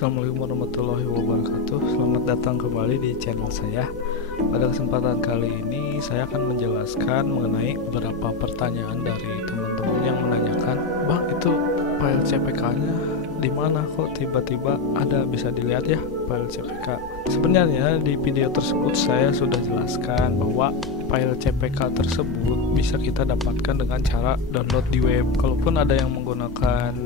Assalamualaikum warahmatullahi wabarakatuh. Selamat datang kembali di channel saya. Pada kesempatan kali ini saya akan menjelaskan mengenai beberapa pertanyaan dari teman-teman yang menanyakan, "Bang, itu file CPK-nya di mana kok tiba-tiba ada, bisa dilihat ya file CPK?" Sebenarnya di video tersebut saya sudah jelaskan bahwa file CPK tersebut bisa kita dapatkan dengan cara download di web. Kalaupun ada yang menggunakan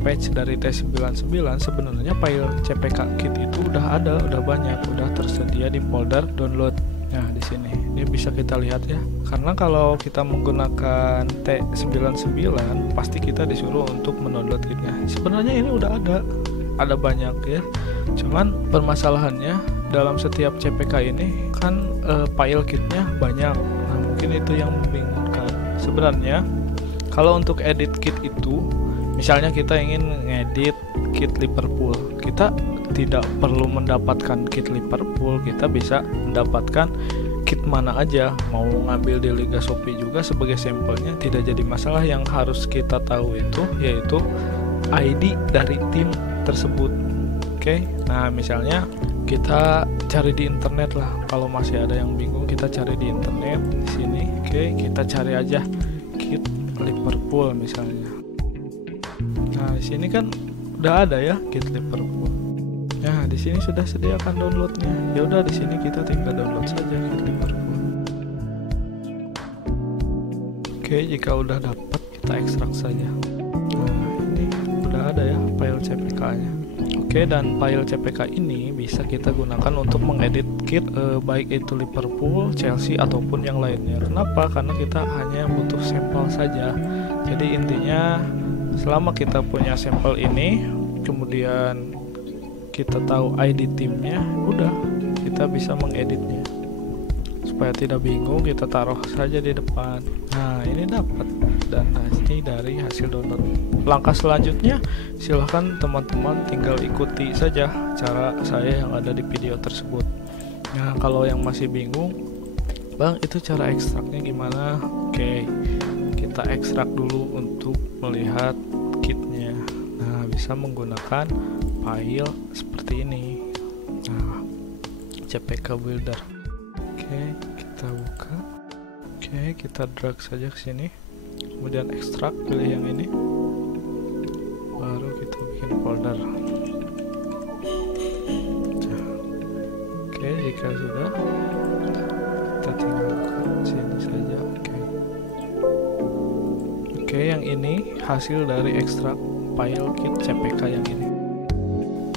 patch dari T99, sebenarnya file CPK kit itu udah ada, udah banyak, udah tersedia di folder download. Nah, di sini ini bisa kita lihat ya. Karena kalau kita menggunakan T99 pasti kita disuruh untuk mendownload kitnya. Sebenarnya ini udah ada banyak ya. Cuman permasalahannya dalam setiap CPK ini kan file kitnya banyak. Nah, mungkin itu yang membingungkan. Sebenarnya kalau untuk edit kit itu, misalnya kita ingin ngedit kit Liverpool, kita tidak perlu mendapatkan kit Liverpool, kita bisa mendapatkan kit mana aja. Mau ngambil di Liga Shopee juga sebagai sampelnya tidak jadi masalah. Yang harus kita tahu itu yaitu ID dari tim tersebut. Oke, nah misalnya kita cari di internet lah. Kalau masih ada yang bingung, kita cari di internet di sini. Oke, kita cari aja kit Liverpool misalnya. Nah, di sini kan udah ada ya kit Liverpool. Nah, di sini sudah sediakan downloadnya. Ya udah, di sini kita tinggal download saja kit Liverpool. Oke, jika udah dapat kita ekstrak saja. Nah, ini udah ada ya file CPK-nya. Oke, dan file CPK ini bisa kita gunakan untuk mengedit kit baik itu Liverpool, Chelsea ataupun yang lainnya. Kenapa? Karena kita hanya butuh sampel saja. Jadi intinya selama kita punya sampel ini, kemudian kita tahu ID timnya, udah kita bisa mengeditnya. Supaya tidak bingung, kita taruh saja di depan. Nah, ini dapat, dan ini dari hasil download. Langkah selanjutnya, silahkan teman-teman tinggal ikuti saja cara saya yang ada di video tersebut. Nah, kalau yang masih bingung, "Bang, itu cara ekstraknya gimana?" Oke, kita ekstrak dulu untuk melihat kitnya. Nah, bisa menggunakan file seperti ini. Nah, CPK Builder. Oke, kita buka. Oke, kita drag saja ke sini. Kemudian ekstrak, pilih yang ini. Baru kita bikin folder. Nah, oke, jika sudah, kita tinggal buka sini saja. Oke, yang ini hasil dari ekstrak file kit CPK yang ini.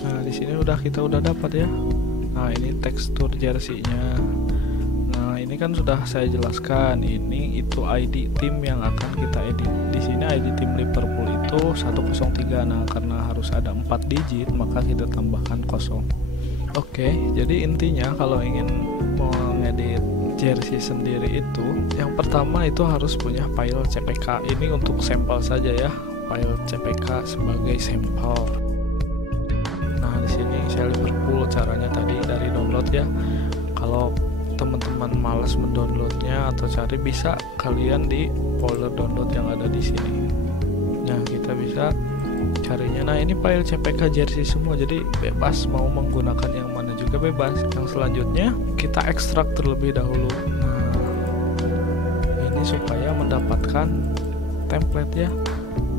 Nah, di sini kita udah dapat ya. Nah, ini tekstur jersey-nya. Nah, ini kan sudah saya jelaskan. Ini itu ID tim yang akan kita edit. Di sini ID tim Liverpool itu 103. Nah, karena harus ada 4 digit, maka kita tambahkan 0. Oke, jadi intinya kalau ingin mengedit jersey sendiri itu, yang pertama itu harus punya file CPK. Ini untuk sampel saja ya, file CPK sebagai sampel. Nah, di sini saya Liverpool, caranya tadi dari download ya. Kalau teman-teman malas mendownloadnya atau cari, bisa kalian di folder download yang ada di sini. Nah, kita bisa carinya. Nah, ini file CPK jersey semua, jadi bebas mau menggunakan yang mana juga bebas. Yang selanjutnya kita ekstrak terlebih dahulu. Nah, ini supaya mendapatkan template ya.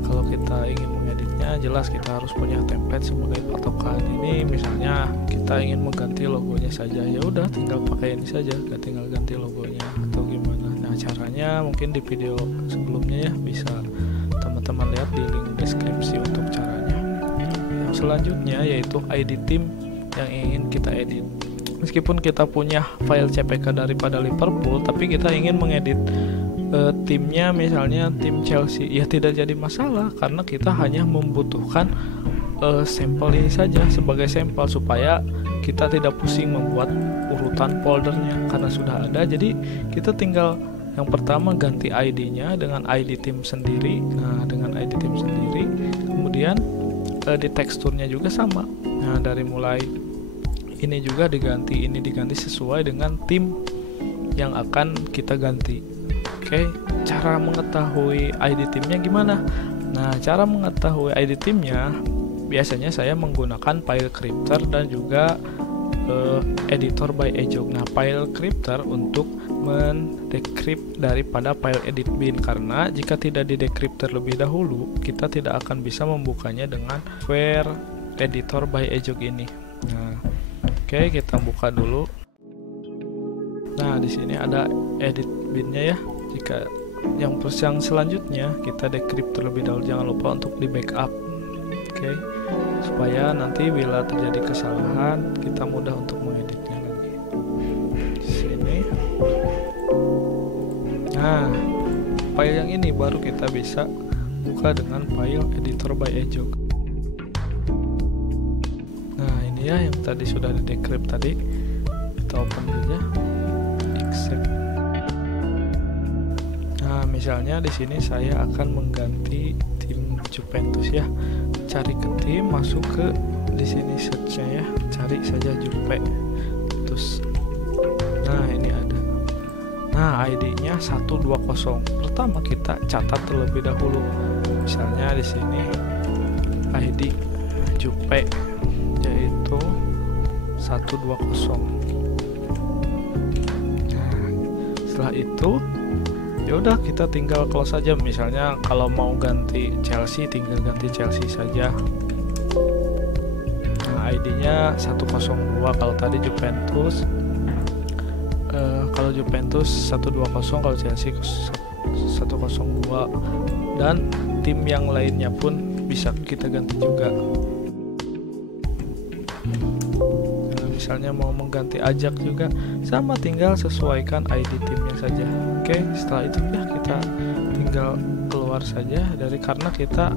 Kalau kita ingin mengeditnya, jelas kita harus punya template sebagai patokan. Ini misalnya kita ingin mengganti logonya saja, ya udah tinggal pakai ini saja, tinggal ganti logonya atau gimana. Nah, caranya mungkin di video sebelumnya ya, bisa teman-teman lihat di link deskripsi untuk caranya. Yang selanjutnya yaitu ID tim yang ingin kita edit. Meskipun kita punya file CPK daripada Liverpool, tapi kita ingin mengedit timnya, misalnya tim Chelsea, ya tidak jadi masalah karena kita hanya membutuhkan sampel ini saja sebagai sampel, supaya kita tidak pusing membuat urutan foldernya karena sudah ada. Jadi kita tinggal yang pertama ganti ID-nya dengan ID tim sendiri. Nah, dengan ID tim sendiri, kemudian di teksturnya juga sama. Nah, dari mulai ini juga diganti, ini diganti sesuai dengan tim yang akan kita ganti. Oke, cara mengetahui ID timnya gimana? Nah, cara mengetahui ID timnya biasanya saya menggunakan FileCrypter dan juga editor by Ejog. Nah, FileCrypter untuk mendecrypt daripada file edit bin, karena jika tidak didecrypt terlebih dahulu, kita tidak akan bisa membukanya dengan software editor by Ejog ini. Nah, oke, kita buka dulu. Nah, di sini ada edit binnya ya. Jika yang selanjutnya kita decrypt terlebih dahulu, jangan lupa untuk di backup. Oke, supaya nanti bila terjadi kesalahan kita mudah untuk mengeditnya lagi. Di sini. Nah, file yang ini baru kita bisa buka dengan file editor by Ejog. Nah, ini ya yang tadi sudah di decrypt tadi. Kita open saja. Accept. Nah, misalnya di sini saya akan mengganti tim Juventus ya. Cari ke tim, masuk ke di sini search-nya ya. Cari saja Juventus. Nah, ini ada. Nah, ID-nya 120. Pertama kita catat terlebih dahulu. Misalnya di sini ID Jupe yaitu 120. Nah, setelah itu ya udah kita tinggal close saja. Misalnya kalau mau ganti Chelsea, tinggal ganti Chelsea saja. Nah, ID-nya 102. Kalau tadi Juventus, kalau Juventus 120, kalau Chelsea 102, dan tim yang lainnya pun bisa kita ganti juga. Nah, misalnya mau mengganti Ajax juga sama, tinggal sesuaikan ID timnya saja. Oke, setelah itu ya kita tinggal keluar saja dari, karena kita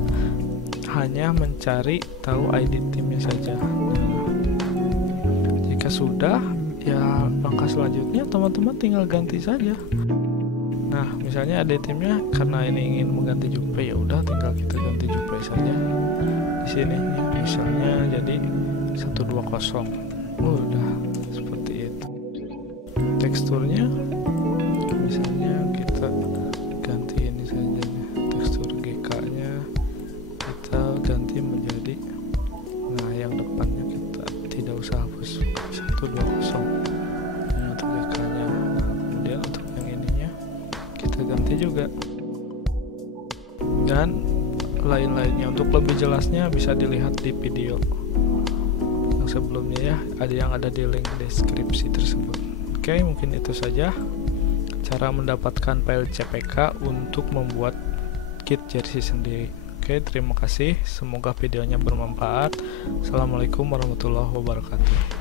hanya mencari tahu ID timnya saja. Jika sudah, ya langkah selanjutnya teman-teman tinggal ganti saja. Nah, misalnya ada timnya, karena ini ingin mengganti Jupe, ya udah tinggal kita ganti Jupe saja. Di sini ya, misalnya jadi 120. Udah seperti itu. Teksturnya misalnya kita ganti ini saja, tekstur GK-nya kita ganti menjadi, nah yang depannya kita tidak usah hapus 120. Ini untuk GK-nya. Nah, kemudian untuk yang ininya kita ganti juga, dan lain-lainnya. Untuk lebih jelasnya bisa dilihat di video yang sebelumnya ya, ada di link deskripsi tersebut. Oke, mungkin itu saja cara mendapatkan file CPK untuk membuat kit jersey sendiri. Oke, terima kasih. Semoga videonya bermanfaat. Assalamualaikum warahmatullahi wabarakatuh.